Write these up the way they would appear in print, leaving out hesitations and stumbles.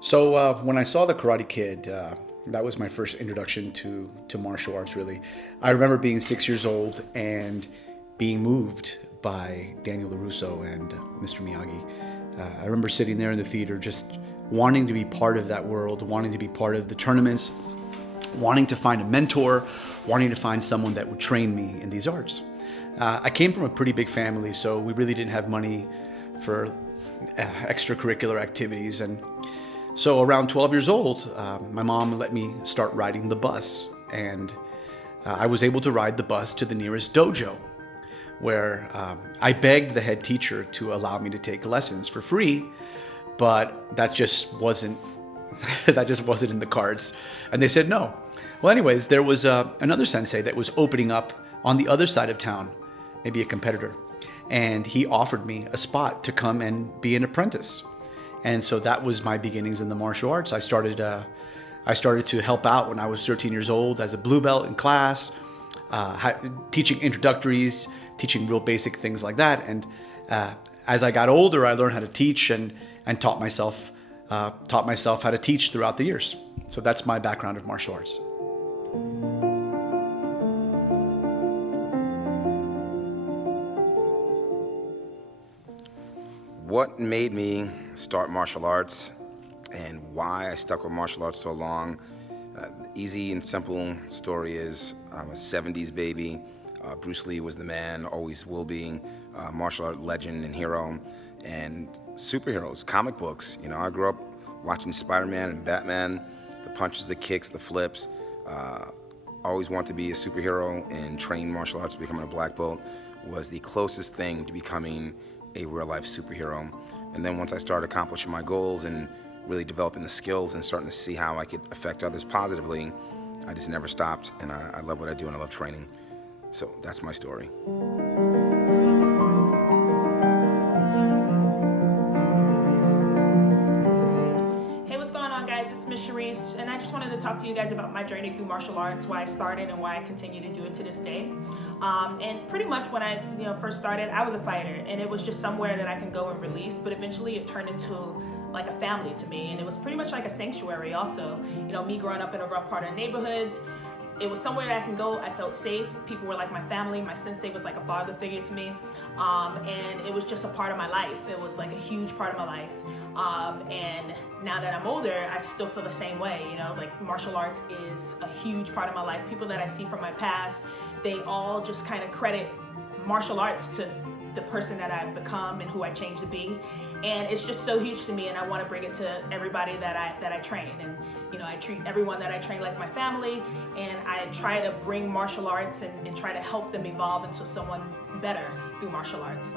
So when I saw The Karate Kid, that was my first introduction to martial arts. Really, I remember being 6 years old and being moved by Daniel LaRusso and Mr. Miyagi. I remember sitting there in the theater, just wanting to be part of that world, wanting to be part of the tournaments, wanting to find a mentor, wanting to find someone that would train me in these arts. I came from a pretty big family, so we really didn't have money for extracurricular activities. And so around 12 years old, my mom let me start riding the bus. And I was able to ride the bus to the nearest dojo, where I begged the head teacher to allow me to take lessons for free, but that just wasn't in the cards. And they said no. Well, anyways, there was another sensei that was opening up on the other side of town, maybe a competitor. And he offered me a spot to come and be an apprentice. And so that was my beginnings in the martial arts. I started to help out when I was 13 years old as a blue belt in class, teaching introductories, teaching real basic things like that. And as I got older, I learned how to teach and taught myself how to teach throughout the years. So that's my background of martial arts. What made me start martial arts and why I stuck with martial arts so long? The easy and simple story is I'm a 70s baby. Bruce Lee was the man, always will be, martial art legend and hero. And superheroes, comic books. You know, I grew up watching Spider-Man and Batman, the punches, the kicks, the flips. Always wanted to be a superhero, and trained martial arts, becoming a black belt was the closest thing to becoming a real-life superhero. And then once I started accomplishing my goals and really developing the skills and starting to see how I could affect others positively, I just never stopped, and I love what I do, and I love training. So that's my story. Sharice, and I just wanted to talk to you guys about my journey through martial arts, why I started and why I continue to do it to this day. And pretty much when I first started, I was a fighter, and it was just somewhere that I can go and release, but eventually it turned into like a family to me, and it was pretty much like a sanctuary also. Me growing up in a rough part of the neighborhood, it was somewhere that I can go. I felt safe. People were like my family. My sensei was like a father figure to me. And it was just a part of my life. It was like a huge part of my life. And now that I'm older, I still feel the same way. Like martial arts is a huge part of my life. People that I see from my past, they all just kind of credit martial arts to the person that I've become and who I changed to be. And it's just so huge to me, and I want to bring it to everybody that I train. And I treat everyone that I train like my family, and I try to bring martial arts and try to help them evolve into someone better through martial arts.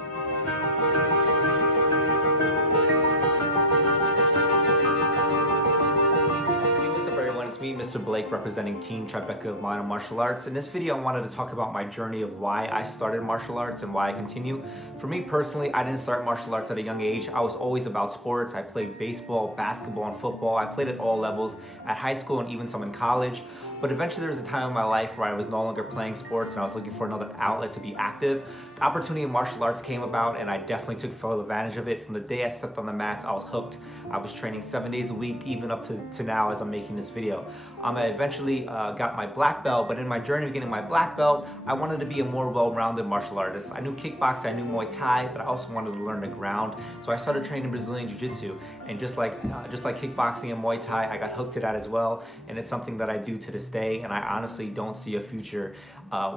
It's me, Mr. Blake, representing Team Tribeca of Modern Martial Arts. In this video, I wanted to talk about my journey of why I started martial arts and why I continue. For me personally, I didn't start martial arts at a young age. I was always about sports. I played baseball, basketball, and football. I played at all levels, at high school and even some in college. But eventually there was a time in my life where I was no longer playing sports and I was looking for another outlet to be active. The opportunity of martial arts came about, and I definitely took full advantage of it. From the day I stepped on the mats, I was hooked. I was training 7 days a week, even up to now as I'm making this video. I eventually got my black belt, but in my journey of getting my black belt, I wanted to be a more well-rounded martial artist. I knew kickboxing, I knew Muay Thai, but I also wanted to learn the ground. So I started training Brazilian Jiu-Jitsu, and just like kickboxing and Muay Thai, I got hooked to that as well, and it's something that I do to this day, and I honestly don't see a future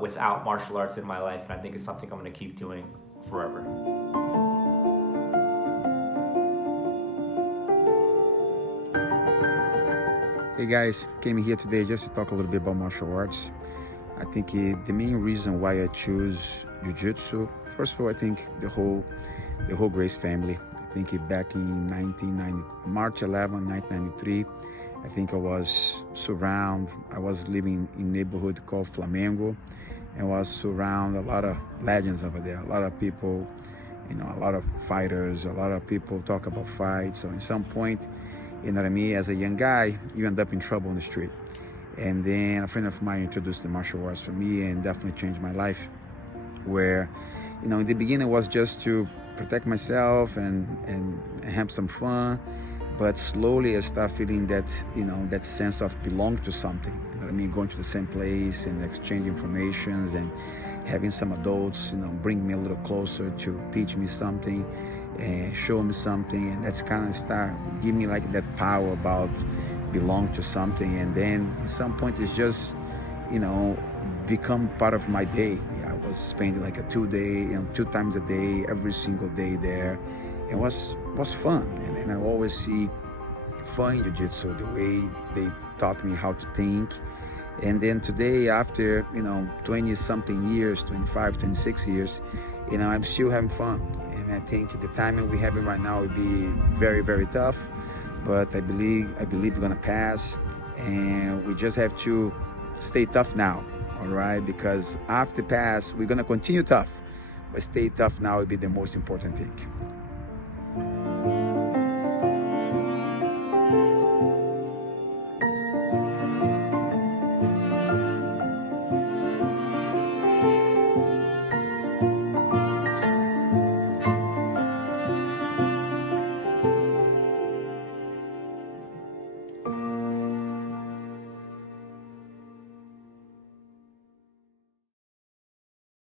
without martial arts in my life, and I think it's something I'm going to keep doing forever. Hey guys, came here today just to talk a little bit about martial arts. I think the main reason why I choose Jiu-Jitsu, first of all, I think the whole Grace family. I think back in March 11, 1993, I think I was living in a neighborhood called Flamengo, and was surrounded a lot of legends over there, a lot of people, a lot of fighters, a lot of people talk about fights. So at some point, as a young guy, you end up in trouble on the street. And then a friend of mine introduced the martial arts for me and definitely changed my life. Where, in the beginning it was just to protect myself and have some fun. but slowly I start feeling that, that sense of belong to something. You know what I mean? Going to the same place and exchange informations and having some adults, bring me a little closer to teach me something and show me something. And that's kind of start give me like that power about belong to something. And then at some point it's just, become part of my day. I was spending like a 2-day, 2 times a day, every single day there. It was fun, and I always see fun in jiu-jitsu, the way they taught me how to think. And then today, after 20 something years, 25, 26 years, I'm still having fun. And I think the timing we have right now will be very, very tough, but I believe we're gonna pass, and we just have to stay tough now, all right? Because after pass, we're gonna continue tough, but stay tough now will be the most important thing.